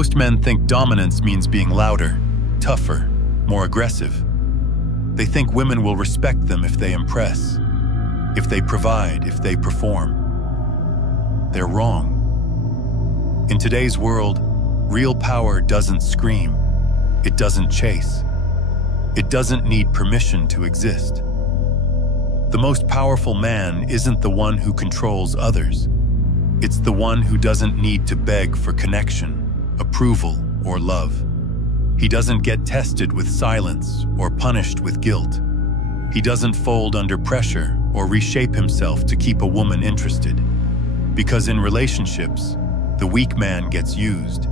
Most men think dominance means being louder, tougher, more aggressive. They think women will respect them if they impress, if they provide, if they perform. They're wrong. In today's world, real power doesn't scream. It doesn't chase. It doesn't need permission to exist. The most powerful man isn't the one who controls others. It's the one who doesn't need to beg for connection, approval, or love. He doesn't get tested with silence or punished with guilt. He doesn't fold under pressure or reshape himself to keep a woman interested. Because in relationships, the weak man gets used.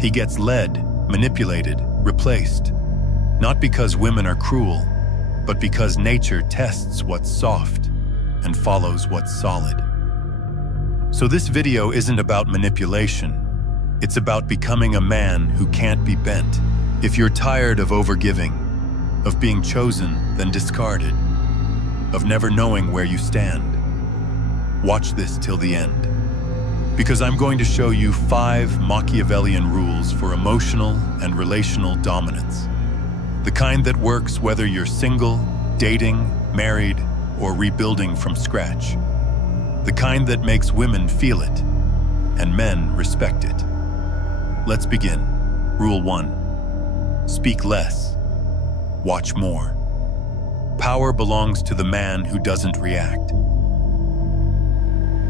He gets led, manipulated, replaced. Not because women are cruel, but because nature tests what's soft and follows what's solid. So this video isn't about manipulation. It's about becoming a man who can't be bent. If you're tired of overgiving, of being chosen then discarded, of never knowing where you stand, watch this till the end. Because I'm going to show you 5 Machiavellian rules for emotional and relational dominance. The kind that works whether you're single, dating, married, or rebuilding from scratch. The kind that makes women feel it, and men respect it. Let's begin. Rule 1. Speak less. Watch more. Power belongs to the man who doesn't react.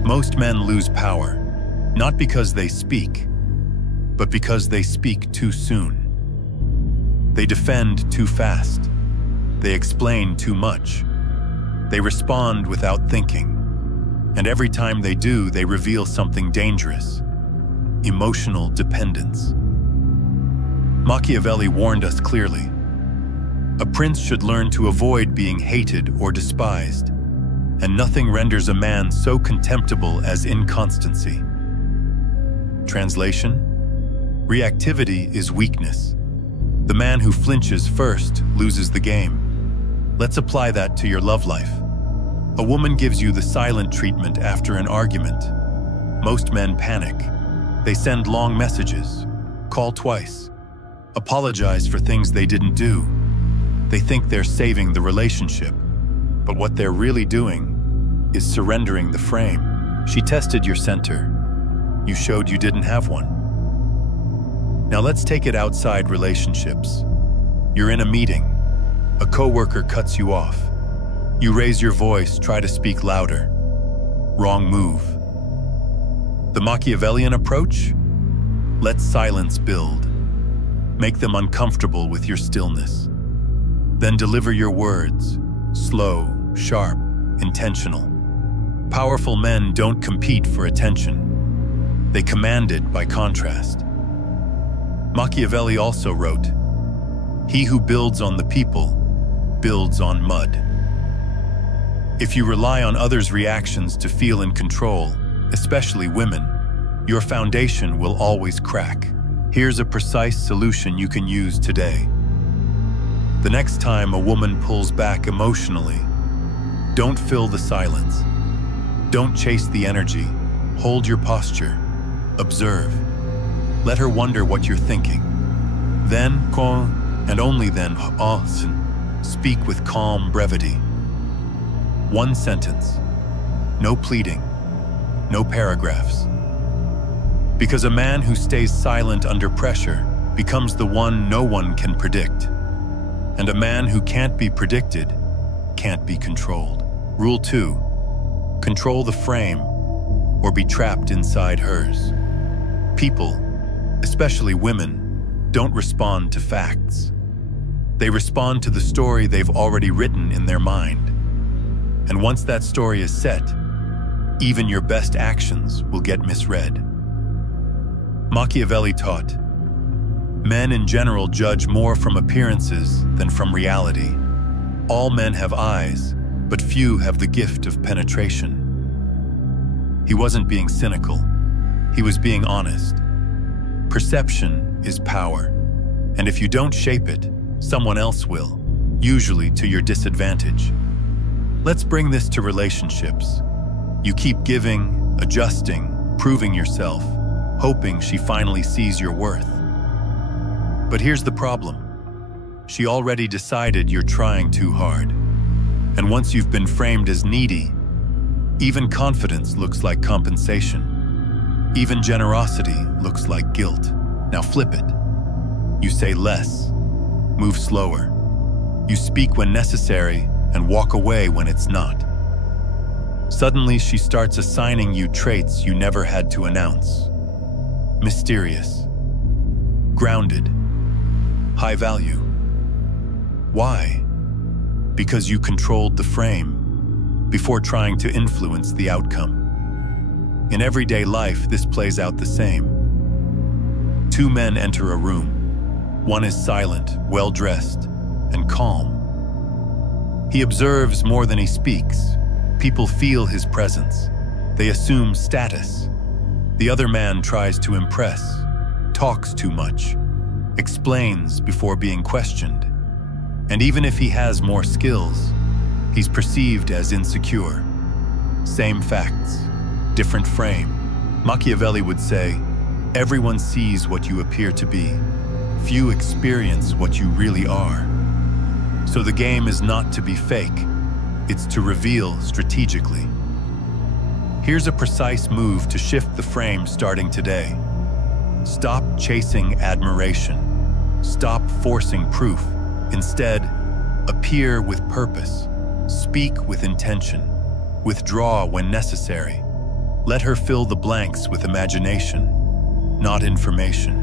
Most men lose power, not because they speak, but because they speak too soon. They defend too fast. They explain too much. They respond without thinking. And every time they do, they reveal something dangerous: emotional dependence. Machiavelli warned us clearly. A prince should learn to avoid being hated or despised, and nothing renders a man so contemptible as inconstancy. Translation: reactivity is weakness. The man who flinches first loses the game. Let's apply that to your love life. A woman gives you the silent treatment after an argument. Most men panic. They send long messages, call twice, apologize for things they didn't do. They think they're saving the relationship, but what they're really doing is surrendering the frame. She tested your center. You showed you didn't have one. Now let's take it outside relationships. You're in a meeting. A coworker cuts you off. You raise your voice, try to speak louder. Wrong move. The Machiavellian approach? Let silence build. Make them uncomfortable with your stillness. Then deliver your words, slow, sharp, intentional. Powerful men don't compete for attention. They command it by contrast. Machiavelli also wrote, "He who builds on the people builds on mud." If you rely on others' reactions to feel in control, especially women, your foundation will always crack. Here's a precise solution you can use today. The next time a woman pulls back emotionally, don't fill the silence. Don't chase the energy. Hold your posture. Observe. Let her wonder what you're thinking. Then, and only then, speak with calm brevity. One sentence. No pleading. No paragraphs. Because a man who stays silent under pressure becomes the one no one can predict. And a man who can't be predicted can't be controlled. Rule 2. Control the frame or be trapped inside hers. People, especially women, don't respond to facts. They respond to the story they've already written in their mind. And once that story is set, even your best actions will get misread. Machiavelli taught, men in general judge more from appearances than from reality. All men have eyes, but few have the gift of penetration. He wasn't being cynical. He was being honest. Perception is power, and if you don't shape it, someone else will, usually to your disadvantage. Let's bring this to relationships. You keep giving, adjusting, proving yourself, hoping she finally sees your worth. But here's the problem. She already decided you're trying too hard. And once you've been framed as needy, even confidence looks like compensation. Even generosity looks like guilt. Now flip it. You say less, move slower. You speak when necessary and walk away when it's not. Suddenly, she starts assigning you traits you never had to announce. Mysterious, grounded, high value. Why? Because you controlled the frame before trying to influence the outcome. In everyday life, this plays out the same. Two men enter a room. One is silent, well-dressed, and calm. He observes more than he speaks. People feel his presence. They assume status. The other man tries to impress, talks too much, explains before being questioned. And even if he has more skills, he's perceived as insecure. Same facts, different frame. Machiavelli would say, everyone sees what you appear to be. Few experience what you really are. So the game is not to be fake. It's to reveal strategically. Here's a precise move to shift the frame starting today. Stop chasing admiration. Stop forcing proof. Instead, appear with purpose. Speak with intention. Withdraw when necessary. Let her fill the blanks with imagination, not information.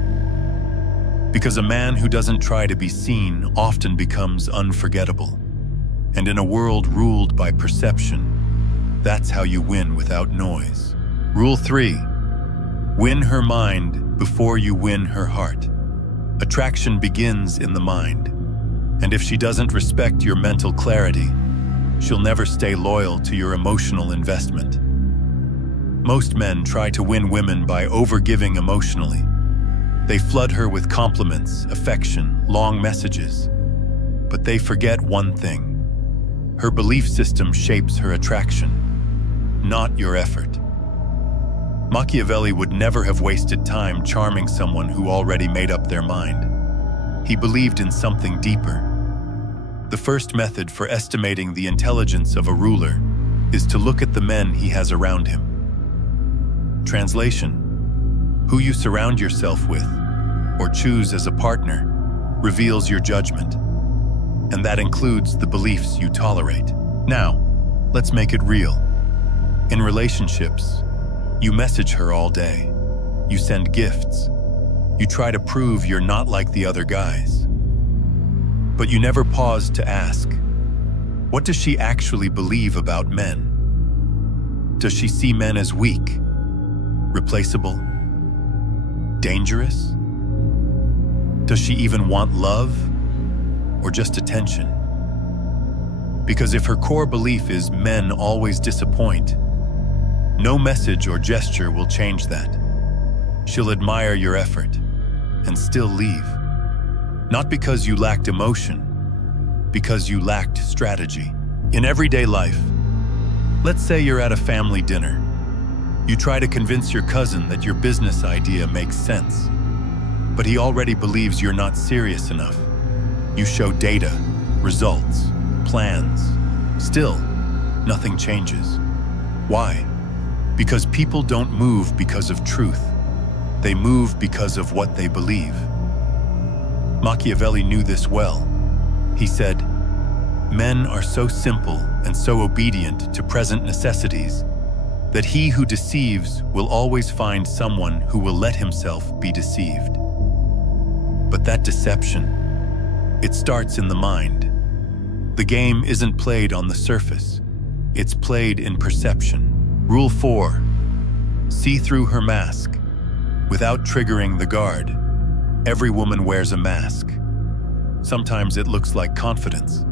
Because a man who doesn't try to be seen often becomes unforgettable. And in a world ruled by perception, that's how you win without noise. Rule 3. Win her mind before you win her heart. Attraction begins in the mind. And if she doesn't respect your mental clarity, she'll never stay loyal to your emotional investment. Most men try to win women by overgiving emotionally. They flood her with compliments, affection, long messages. But they forget one thing. Her belief system shapes her attraction, not your effort. Machiavelli would never have wasted time charming someone who already made up their mind. He believed in something deeper. The first method for estimating the intelligence of a ruler is to look at the men he has around him. Translation: who you surround yourself with, or choose as a partner, reveals your judgment. And that includes the beliefs you tolerate. Now, let's make it real. In relationships, you message her all day. You send gifts. You try to prove you're not like the other guys. But you never pause to ask, what does she actually believe about men? Does she see men as weak, replaceable, dangerous? Does she even want love? Or just attention? Because if her core belief is men always disappoint, no message or gesture will change that. She'll admire your effort and still leave. Not because you lacked emotion, because you lacked strategy. In everyday life, let's say you're at a family dinner. You try to convince your cousin that your business idea makes sense, but he already believes you're not serious enough. You show data, results, plans. Still, nothing changes. Why? Because people don't move because of truth. They move because of what they believe. Machiavelli knew this well. He said, "Men are so simple and so obedient to present necessities that he who deceives will always find someone who will let himself be deceived." But that deception, it starts in the mind. The game isn't played on the surface. It's played in perception. Rule 4. See through her mask. Without triggering the guard, every woman wears a mask. Sometimes it looks like confidence.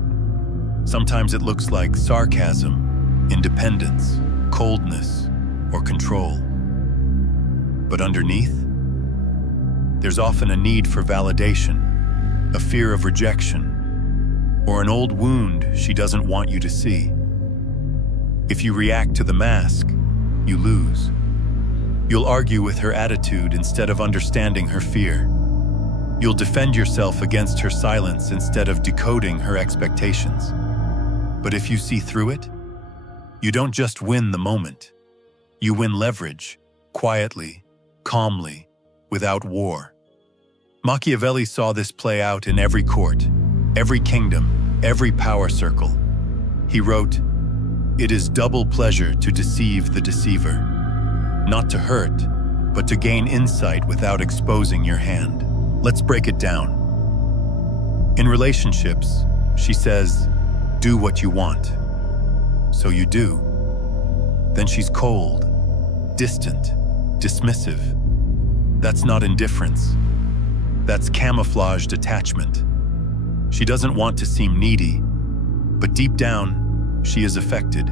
Sometimes it looks like sarcasm, independence, coldness, or control. But underneath, there's often a need for validation, a fear of rejection, or an old wound she doesn't want you to see. If you react to the mask, you lose. You'll argue with her attitude instead of understanding her fear. You'll defend yourself against her silence instead of decoding her expectations. But if you see through it, you don't just win the moment. You win leverage, quietly, calmly, without war. Machiavelli saw this play out in every court, every kingdom, every power circle. He wrote, "It is double pleasure to deceive the deceiver, not to hurt, but to gain insight without exposing your hand." Let's break it down. In relationships, she says, "Do what you want." So you do. Then she's cold, distant, dismissive. That's not indifference. That's camouflaged attachment. She doesn't want to seem needy, but deep down, she is affected.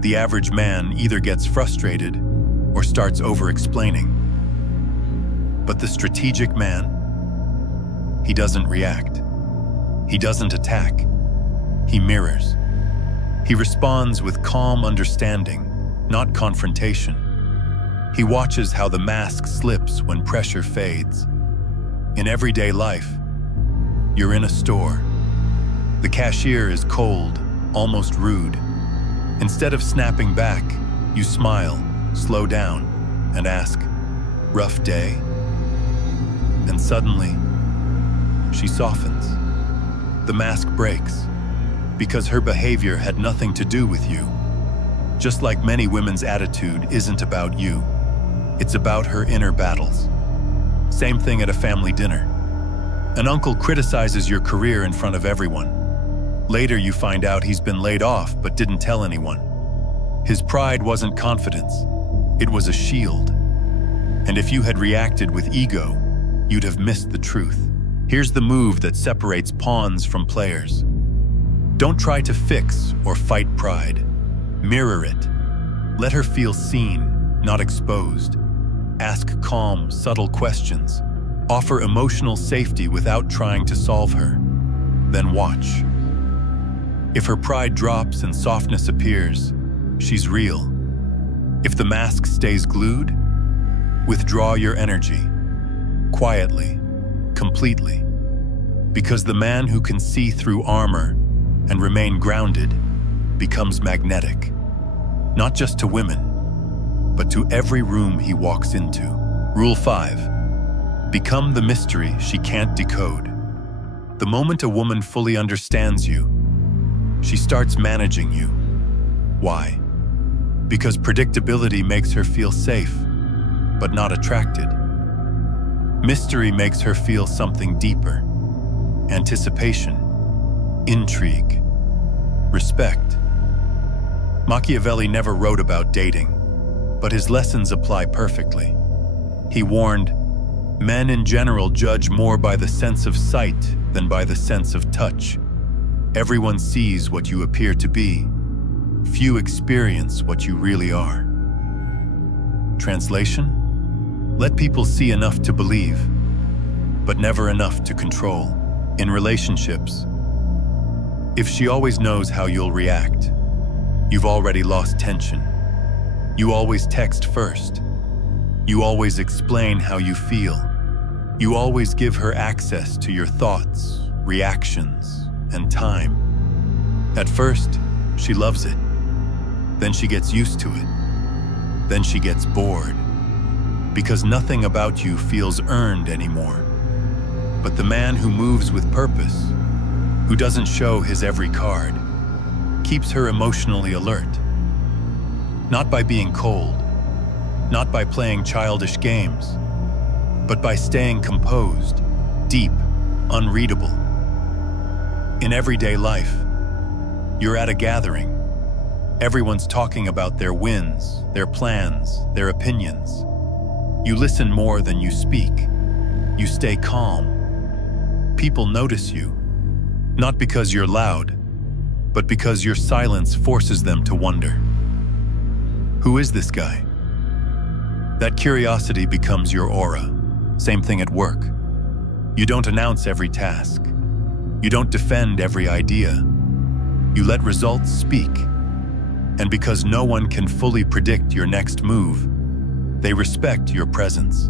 The average man either gets frustrated or starts over-explaining. But the strategic man, he doesn't react. He doesn't attack. He mirrors. He responds with calm understanding, not confrontation. He watches how the mask slips when pressure fades. In everyday life, you're in a store. The cashier is cold, almost rude. Instead of snapping back, you smile, slow down, and ask, "Rough day?" And suddenly, she softens. The mask breaks, because her behavior had nothing to do with you. Just like many women's attitude isn't about you, it's about her inner battles. Same thing at a family dinner. An uncle criticizes your career in front of everyone. Later you find out he's been laid off but didn't tell anyone. His pride wasn't confidence, it was a shield. And if you had reacted with ego, you'd have missed the truth. Here's the move that separates pawns from players. Don't try to fix or fight pride. Mirror it. Let her feel seen, not exposed. Ask calm, subtle questions. Offer emotional safety without trying to solve her. Then watch. If her pride drops and softness appears, she's real. If the mask stays glued, withdraw your energy. Quietly, completely. Because the man who can see through armor and remain grounded becomes magnetic. Not just to women, but to every room he walks into. Rule 5. Become the mystery she can't decode. The moment a woman fully understands you, she starts managing you. Why? Because predictability makes her feel safe, but not attracted. Mystery makes her feel something deeper. Anticipation, intrigue, respect. Machiavelli never wrote about dating, but his lessons apply perfectly. He warned, "Men in general judge more by the sense of sight than by the sense of touch. Everyone sees what you appear to be. Few experience what you really are." Translation? Let people see enough to believe, but never enough to control. In relationships, if she always knows how you'll react, you've already lost tension. You always text first. You always explain how you feel. You always give her access to your thoughts, reactions, and time. At first, she loves it. Then she gets used to it. Then she gets bored. Because nothing about you feels earned anymore. But the man who moves with purpose, who doesn't show his every card, keeps her emotionally alert. Not by being cold, not by playing childish games, but by staying composed, deep, unreadable. In everyday life, you're at a gathering. Everyone's talking about their wins, their plans, their opinions. You listen more than you speak. You stay calm. People notice you, not because you're loud, but because your silence forces them to wonder. Who is this guy? That curiosity becomes your aura. Same thing at work. You don't announce every task. You don't defend every idea. You let results speak. And because no one can fully predict your next move, They respect your presence.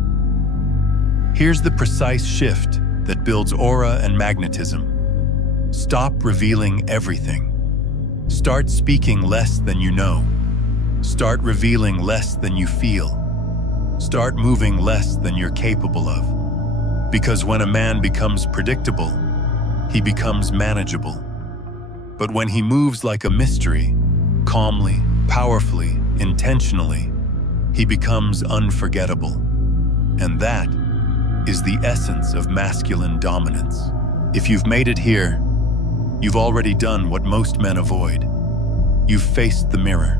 Here's the precise shift that builds aura and magnetism. Stop revealing everything. Start speaking less than you know. Start revealing less than you feel. Start moving less than you're capable of. Because when a man becomes predictable, he becomes manageable. But when he moves like a mystery, calmly, powerfully, intentionally, he becomes unforgettable. And that is the essence of masculine dominance. If you've made it here, you've already done what most men avoid. You've faced the mirror.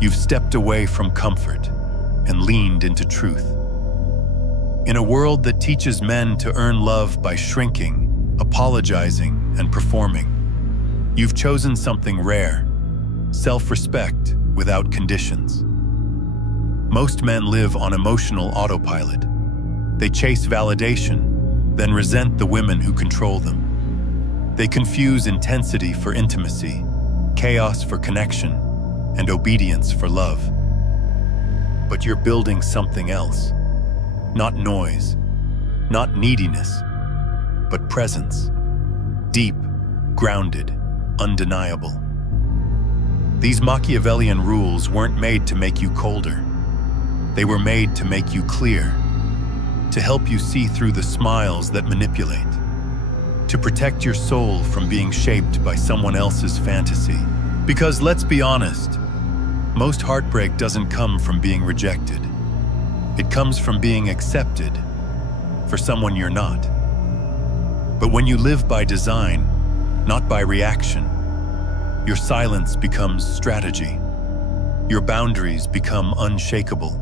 You've stepped away from comfort and leaned into truth. In a world that teaches men to earn love by shrinking, apologizing, and performing, you've chosen something rare: self-respect without conditions. Most men live on emotional autopilot. They chase validation, then resent the women who control them. They confuse intensity for intimacy, chaos for connection, and obedience for love. But you're building something else. Not noise, not neediness, but presence. Deep, grounded, undeniable. These Machiavellian rules weren't made to make you colder. They were made to make you clear, to help you see through the smiles that manipulate, to protect your soul from being shaped by someone else's fantasy. Because let's be honest, most heartbreak doesn't come from being rejected. It comes from being accepted for someone you're not. But when you live by design, not by reaction, your silence becomes strategy. Your boundaries become unshakable.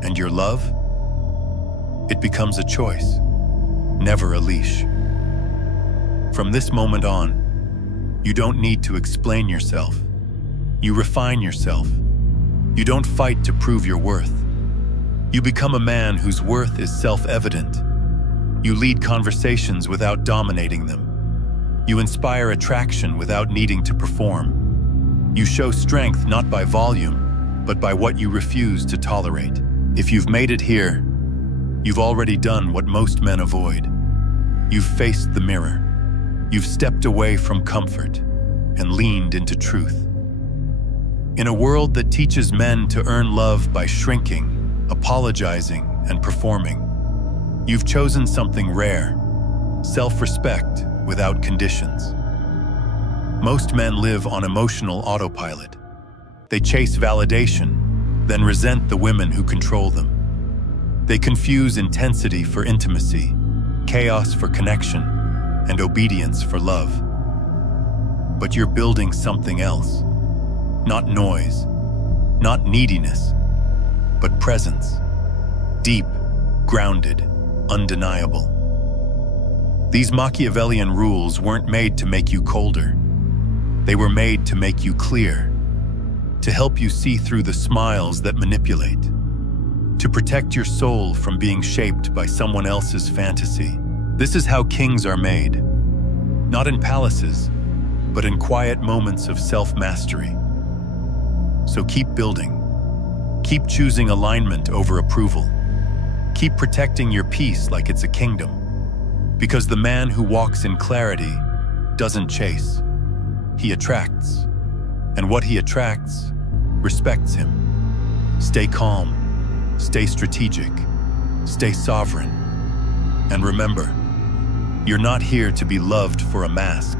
And your love? It becomes a choice, never a leash. From this moment on, you don't need to explain yourself. You refine yourself. You don't fight to prove your worth. You become a man whose worth is self-evident. You lead conversations without dominating them. You inspire attraction without needing to perform. You show strength not by volume, but by what you refuse to tolerate. If you've made it here, you've already done what most men avoid. You've faced the mirror. You've stepped away from comfort and leaned into truth. In a world that teaches men to earn love by shrinking, apologizing, and performing, you've chosen something rare: self-respect without conditions. Most men live on emotional autopilot. They chase validation, then resent the women who control them. They confuse intensity for intimacy, chaos for connection, and obedience for love. But you're building something else. Not noise, not neediness, but presence. Deep, grounded, undeniable. These Machiavellian rules weren't made to make you colder. They were made to make you clear, to help you see through the smiles that manipulate, to protect your soul from being shaped by someone else's fantasy. This is how kings are made, not in palaces, but in quiet moments of self-mastery. So keep building. Keep choosing alignment over approval. Keep protecting your peace like it's a kingdom. Because the man who walks in clarity doesn't chase. He attracts. And what he attracts respects him. Stay calm. Stay strategic. Stay sovereign. And remember, you're not here to be loved for a mask.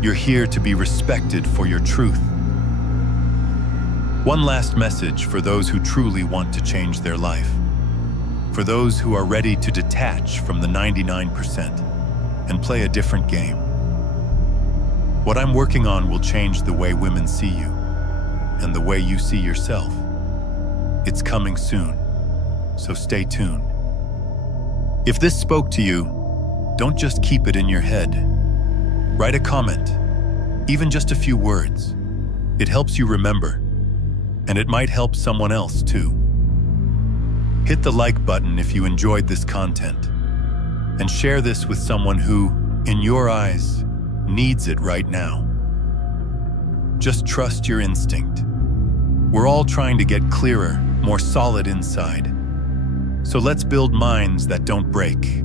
You're here to be respected for your truth. One last message for those who truly want to change their life. For those who are ready to detach from the 99% and play a different game. What I'm working on will change the way women see you and the way you see yourself. It's coming soon, so stay tuned. If this spoke to you, don't just keep it in your head. Write a comment, even just a few words. It helps you remember, and it might help someone else too. Hit the like button if you enjoyed this content, and share this with someone who, in your eyes, needs it right now. Just trust your instinct. We're all trying to get clearer, more solid inside. So let's build minds that don't break.